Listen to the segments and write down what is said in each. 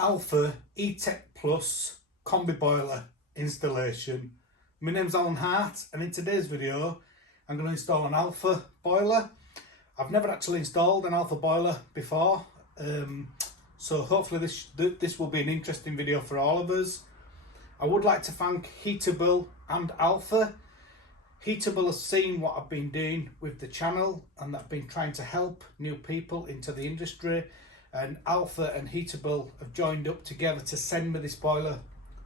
Alpha E-Tech Plus Combi boiler installation. My name's Hart, and in today's video I'm going to install an Alpha boiler. I've never actually installed an Alpha boiler before, so hopefully this will be an interesting video for all of us. I would like to thank Heatable and Alpha. Heatable has seen what I've been doing with the channel and I've been trying to help new people into the industry, and Alpha and Heatable have joined up together to send me this boiler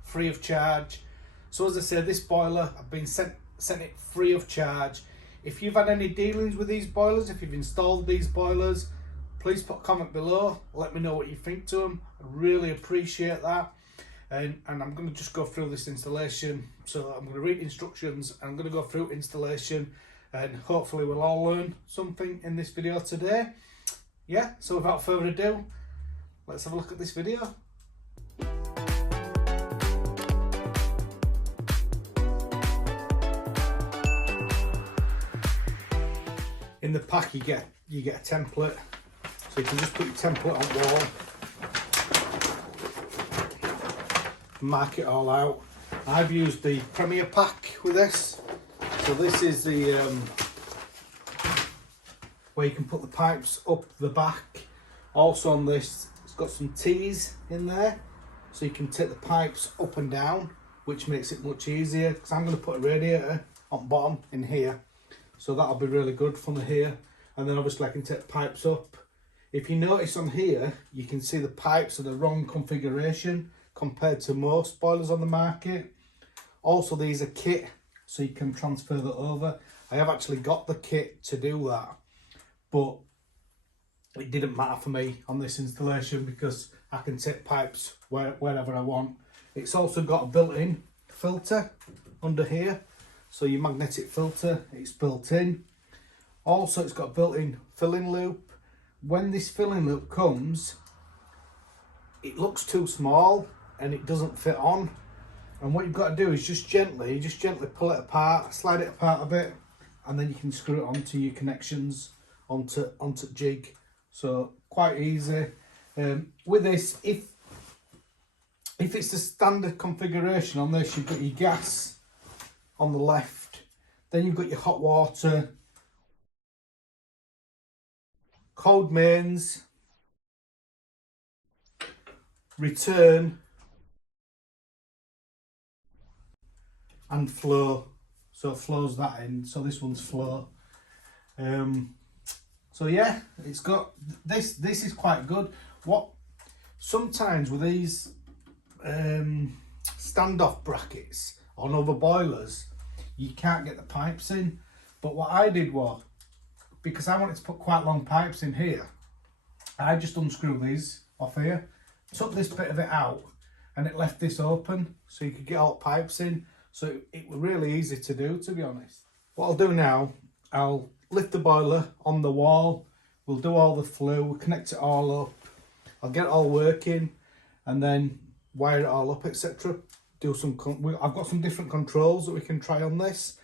free of charge. So as I say, this boiler, I've been sent it free of charge. If you've had any dealings with these boilers, if you've installed these boilers, please put a comment below, let me know what you think to them. I really appreciate that. And I'm going to just go through this installation. So I'm going to read instructions, and I'm going to go through installation, and hopefully we'll all learn something in this video today. Yeah, so without further ado, let's have a look at this video. In the pack you get a template, so you can just put your template on the wall, mark it all out. I've used the Premier pack with this, so this is the where you can put the pipes up the back. Also on this, it's got some T's in there, so you can take the pipes up and down, which makes it much easier, because I'm going to put a radiator on bottom in here, so that'll be really good from here. And then obviously I can take the pipes up. If you notice on here, you can see the pipes are the wrong configuration compared to most boilers on the market. Also, these are kit, so you can transfer that over. I have actually got the kit to do that, but it didn't matter for me on this installation because I can take pipes wherever I want. It's also got a built-in filter under here, so your magnetic filter, it's built in. Also, it's got a built-in filling loop. When this filling loop comes, it looks too small and it doesn't fit on. And what you've got to do is just gently pull it apart, slide it apart a bit, and then you can screw it onto your connections, onto jig. So quite easy. With this, if it's the standard configuration on this, you've got your gas on the left, then you've got your hot water, cold mains, return, and flow. So flow's that end, so this one's flow. So yeah, it's got this is quite good. What sometimes with these standoff brackets on other boilers, you can't get the pipes in, but what I did was, because I wanted to put quite long pipes in here, I just unscrewed these off here, took this bit of it out, and it left this open so you could get all pipes in. So it was really easy to do, to be honest. What I'll do now, I'll lift the boiler on the wall, we'll do all the flue, we'll connect it all up, I'll get it all working, and then wire it all up, etc. I've got some different controls that we can try on this,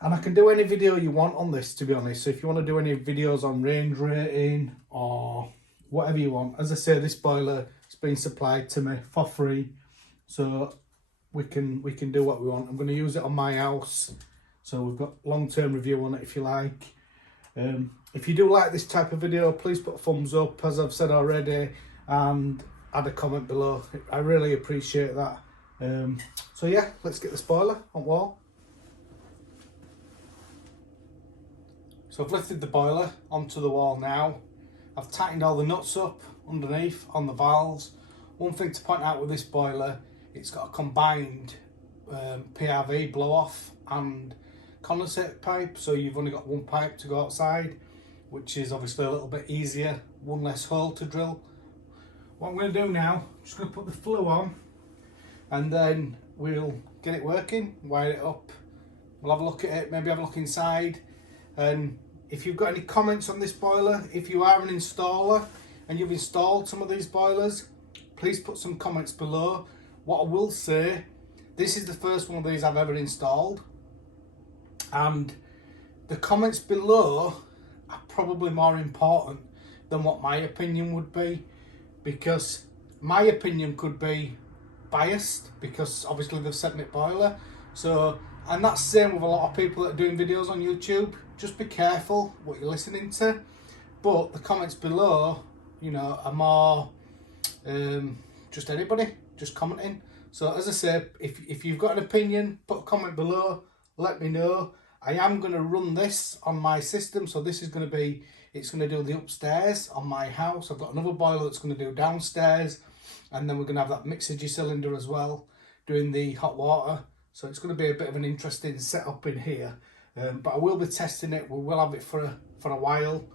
and I can do any video you want on this, to be honest. So if you want to do any videos on range rating or whatever you want, as I say, this boiler has been supplied to me for free, so we can do what we want. I'm going to use it on my house, so we've got long-term review on it if you like. If you do like this type of video, please put a thumbs up, as I've said already, and add a comment below. I really appreciate that. So yeah, let's get this boiler on wall. So I've lifted the boiler onto the wall now. I've tightened all the nuts up underneath on the valves. One thing to point out with this boiler, it's got a combined PRV blow off and condensate pipe, so you've only got one pipe to go outside, which is obviously a little bit easier, one less hole to drill. What I'm going to do now, I'm just going to put the flue on, and then we'll get it working, wire it up, we'll have a look at it, maybe have a look inside. And if you've got any comments on this boiler, if you are an installer and you've installed some of these boilers, please put some comments below. What I will say, this is the first one of these I've ever installed, and the comments below are probably more important than what my opinion would be, because my opinion could be biased because obviously they've sent me a boiler. So, and that's the same with a lot of people that are doing videos on YouTube. Just be careful what you're listening to. But the comments below, you know, are more just anybody just commenting. So as I say, if you've got an opinion, put a comment below, let me know. I am going to run this on my system, so this is going to be, it's going to do the upstairs on my house. I've got another boiler that's going to do downstairs, and then we're going to have that mixergy cylinder as well, doing the hot water. So it's going to be a bit of an interesting setup in here, but I will be testing it. We will have it for a while.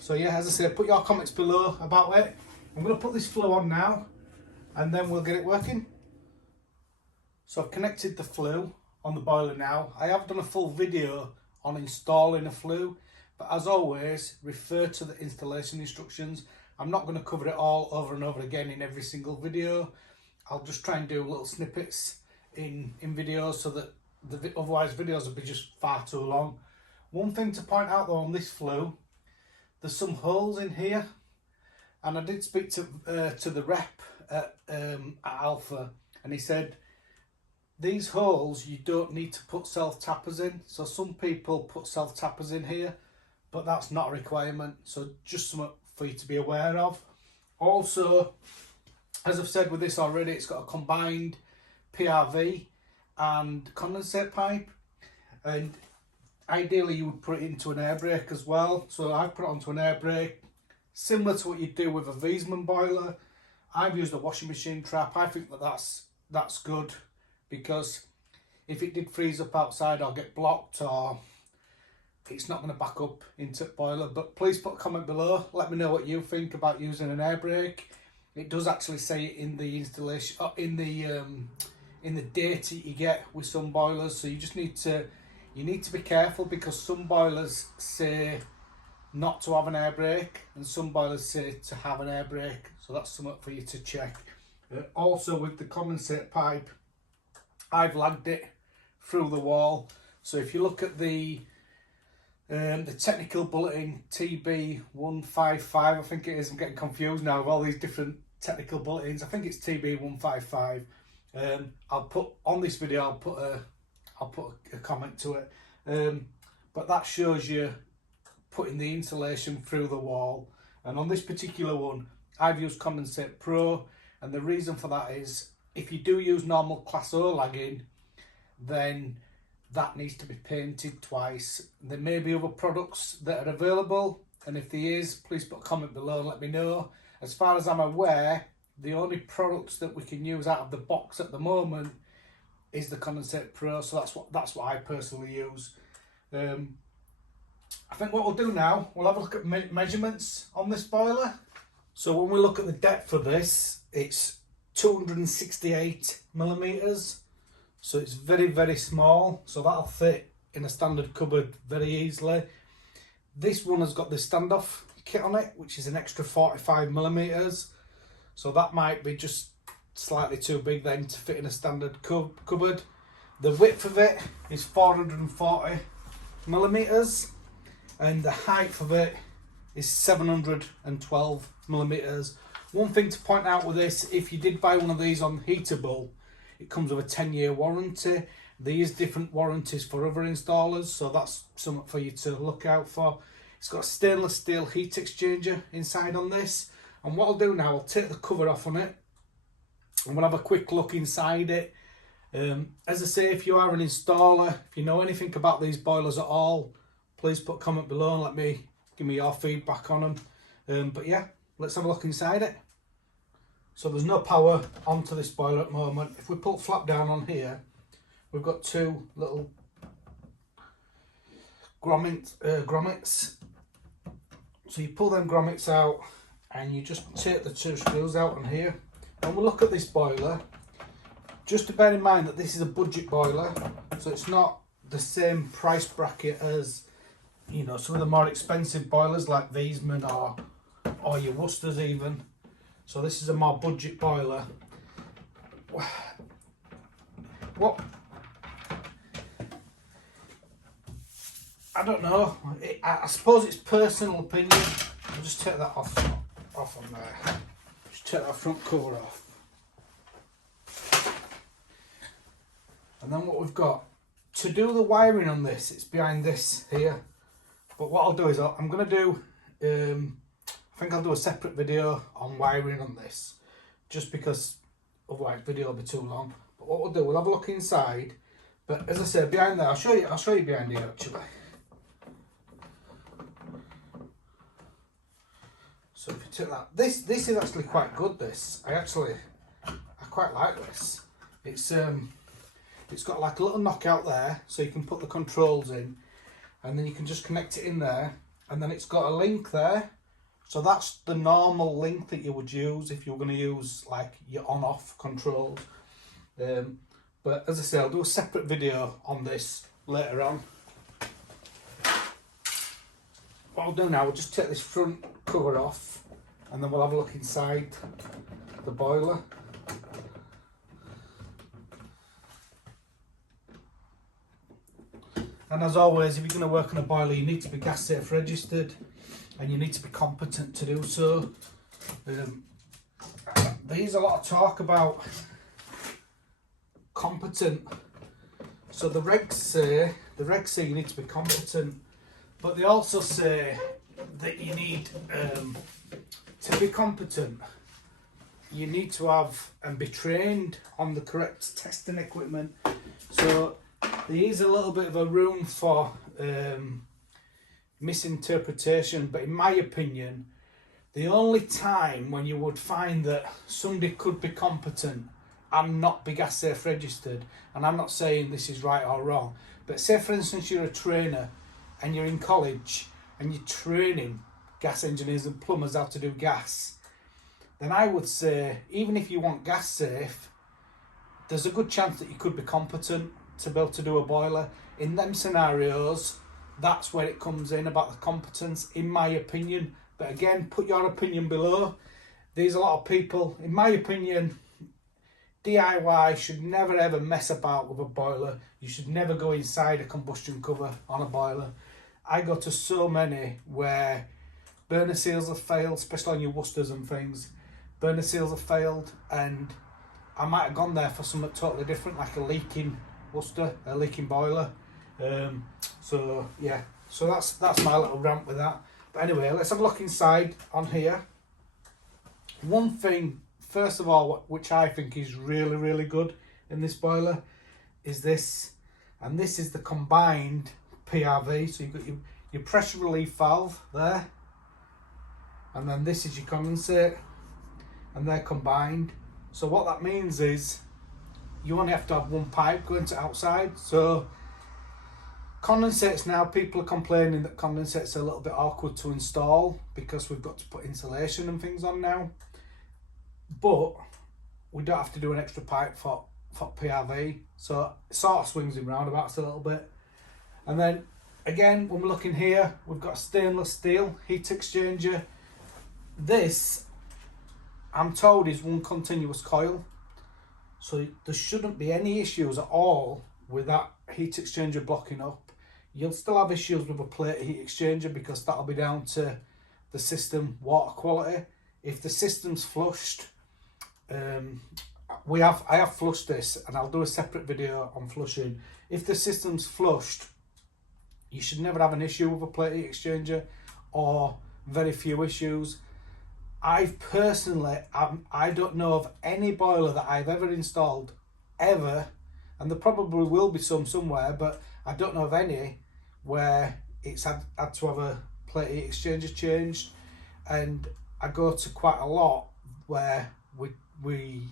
So yeah, as I said, put your comments below about it. I'm going to put this flue on now, and then we'll get it working. So I've connected the flue on the boiler now. I have done a full video on installing a flue, but as always, refer to the installation instructions. I'm not going to cover it all over and over again in every single video. I'll just try and do little snippets in videos, so that otherwise videos would be just far too long. One thing to point out though on this flue, there's some holes in here, and I did speak to the rep at Alpha, and he said these holes you don't need to put self-tappers in. So some people put self-tappers in here, but that's not a requirement. So just something for you to be aware of. Also, as I've said with this already, it's got a combined PRV and condensate pipe, and ideally you would put it into an air brake as well. So I've put it onto an air brake, similar to what you do with a Wiesmann boiler. I've used a washing machine trap. I think that that's good, because if it did freeze up outside or get blocked, or it's not going to back up into the boiler. But please put a comment below, let me know what you think about using an air brake. It does actually say in the installation, in the data you get with some boilers. So you just need to be careful, because some boilers say not to have an air brake and some boilers say to have an air brake. So that's something for you to check. Also with the condensate pipe, I've lagged it through the wall. So if you look at the technical bulletin TB155, I think it is, I'm getting confused now with all these different technical bulletins. I think it's TB155. I'll put on this video, I'll put a comment to it, but that shows you putting the insulation through the wall. And on this particular one, I've used Condensate Pro, and the reason for that is if you do use normal Class O lagging, then that needs to be painted twice. There may be other products that are available, and if there is, please put a comment below and let me know. As far as I'm aware, the only products that we can use out of the box at the moment is the Condensate Pro, so that's what I personally use. I think what we'll do now, we'll have a look at measurements on this boiler. So when we look at the depth of this, it's 268 millimeters. So it's very, very small. So that'll fit in a standard cupboard very easily. This one has got the standoff kit on it, which is an extra 45 millimeters. So that might be just slightly too big then to fit in a standard cupboard. The width of it is 440 millimeters, and the height of it is 712 millimeters. One thing to point out with this, if you did buy one of these on Heatable, it comes with a 10-year warranty. There is different warranties for other installers, so that's something for you to look out for. It's got a stainless steel heat exchanger inside on this, and what I'll do now, I'll take the cover off on it and we'll have a quick look inside it. As I say, if you are an installer, if you know anything about these boilers at all, please put a comment below and give me your feedback on them. But yeah, let's have a look inside it. So there's no power onto this boiler at the moment. If we pull flap down on here, we've got two little grommets. So you pull them grommets out and you just take the two screws out on here. When we look at this boiler, just to bear in mind that this is a budget boiler, so it's not the same price bracket as, you know, some of the more expensive boilers like Wiesmann or your Worcesters even. So this is a more budget boiler. What? I don't know. I suppose it's personal opinion. I'll just take that off on there. Just take that front cover off. And then what we've got, to do the wiring on this, it's behind this here. But what I'll do is I'm going to do, I think I'll do a separate video on wiring on this, just because otherwise the video will be too long. But what we'll do, we'll have a look inside. But as I said, behind there, I'll show you behind here actually. So if you take that, this is actually quite good. I quite like this. It's got like a little knockout there, so you can put the controls in, and then you can just connect it in there, and then it's got a link there. So that's the normal link that you would use if you were going to use like your on-off controls. But as I say, I'll do a separate video on this later on. What I'll do now, we'll just take this front cover off, and then we'll have a look inside the boiler. And as always, if you're going to work on a boiler, you need to be gas safe registered, and you need to be competent to do so. There's a lot of talk about competent. So the regs say you need to be competent, but they also say that you need to be competent. You need to have and be trained on the correct testing equipment. So there is a little bit of a room for misinterpretation, but in my opinion, the only time when you would find that somebody could be competent and not be gas safe registered, and I'm not saying this is right or wrong, but say for instance you're a trainer and you're in college and you're training gas engineers and plumbers how to do gas, then I would say even if you want gas safe, there's a good chance that you could be competent to be able to do a boiler. In them scenarios, that's where it comes in about the competence, in my opinion. But again, put your opinion below. There's a lot of people, in my opinion, DIY should never ever mess about with a boiler. You should never go inside a combustion cover on a boiler. I go to so many where burner seals have failed, especially on your Worcesters and things. Burner seals have failed, and I might have gone there for something totally different, like a leaking Worcester, a leaking boiler. So yeah, so that's my little rant with that. But anyway, let's have a look inside on here. One thing, first of all, which I think is really, really good in this boiler is this, and this is the combined PRV. So you've got your pressure relief valve there, and then this is your condensate, and they're combined. So what that means is you only have to have one pipe going to outside. So condensates now, people are complaining that condensates are a little bit awkward to install because we've got to put insulation and things on now. But we don't have to do an extra pipe for PRV. So it sort of swings in roundabouts a little bit. And then again, when we're looking here, we've got a stainless steel heat exchanger. This, I'm told, is one continuous coil. So there shouldn't be any issues at all with that heat exchanger blocking up. You'll still have issues with a plate heat exchanger because that'll be down to the system water quality. If the system's flushed, I have flushed this, and I'll do a separate video on flushing. If the system's flushed, you should never have an issue with a plate heat exchanger, or very few issues. I've personally, I don't know of any boiler that I've ever installed, ever, and there probably will be some somewhere, but I don't know of any where it's had to have a plate heat exchanger changed. And I go to quite a lot where we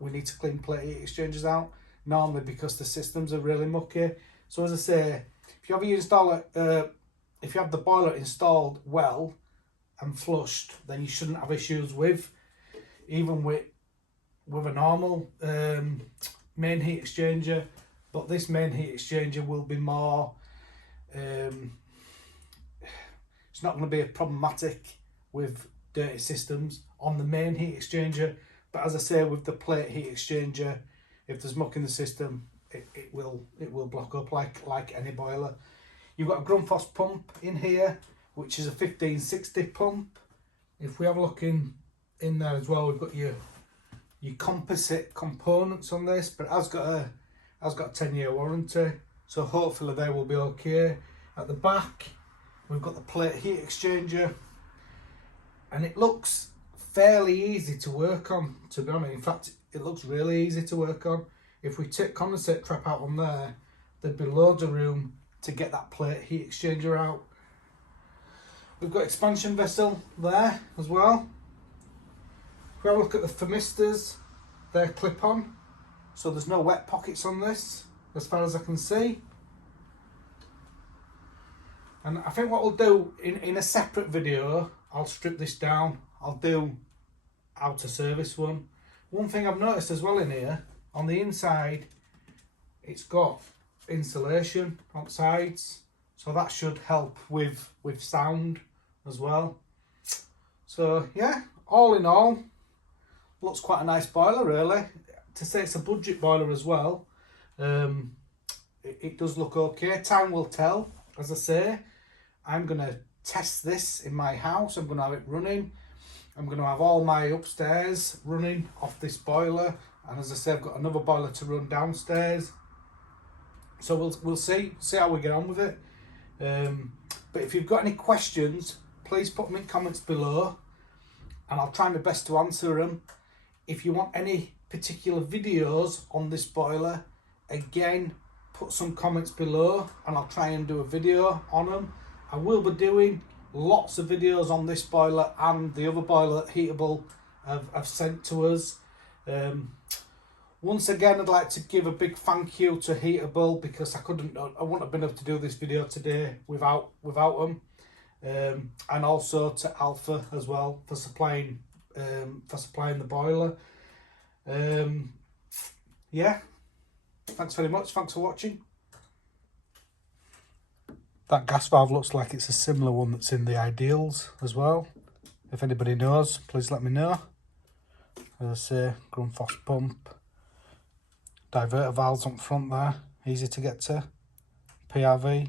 need to clean plate heat exchangers out, normally because the systems are really mucky. So as I say, if you have the boiler installed well and flushed, then you shouldn't have issues with a normal main heat exchanger. But this main heat exchanger will be more, it's not going to be problematic with dirty systems on the main heat exchanger. But as I say, with the plate heat exchanger, if there's muck in the system, it will block up like any boiler. You've got a Grundfos pump in here, which is a 1560 pump. If we have a look in in there as well. We've got your composite components on this, but it has got a 10-year warranty, so hopefully they will be okay. At the back we've got the plate heat exchanger, and it looks fairly easy to work on, to be honest. In fact, it looks really easy to work on. If we take condensate trap out on there, there'd be loads of room to get that plate heat exchanger out. We've got expansion vessel there as well. If we have a look at the thermistors, they're clip on, so there's no wet pockets on this as far as I can see. And I think what we'll do in a separate video, I'll strip this down. I'll do how to service one. One thing I've noticed as well in here, on the inside, it's got insulation on sides, so that should help with sound as well. So yeah, all in all, looks quite a nice boiler really. To say it's a budget boiler as well, it does look okay. Time will tell. As I say, I'm going to test this in my house. I'm going to have it running. I'm going to have all my upstairs running off this boiler, and as I say, I've got another boiler to run downstairs. So we'll see how we get on with it. But if you've got any questions, please put them in comments below, and I'll try my best to answer them. If you want any particular videos on this boiler, again, put some comments below and I'll try and do a video on them. I will be doing lots of videos on this boiler and the other boiler that Heatable have sent to us. Once again, I'd like to give a big thank you to Heatable, because I wouldn't have been able to do this video today without them. And also to Alpha as well for supplying the boiler. Yeah, thanks very much. Thanks for watching. That gas valve looks like it's a similar one that's in the Ideals as well. If anybody knows, please let me know. As I say, Grundfos pump, diverter valves up front there, easy to get to, PRV.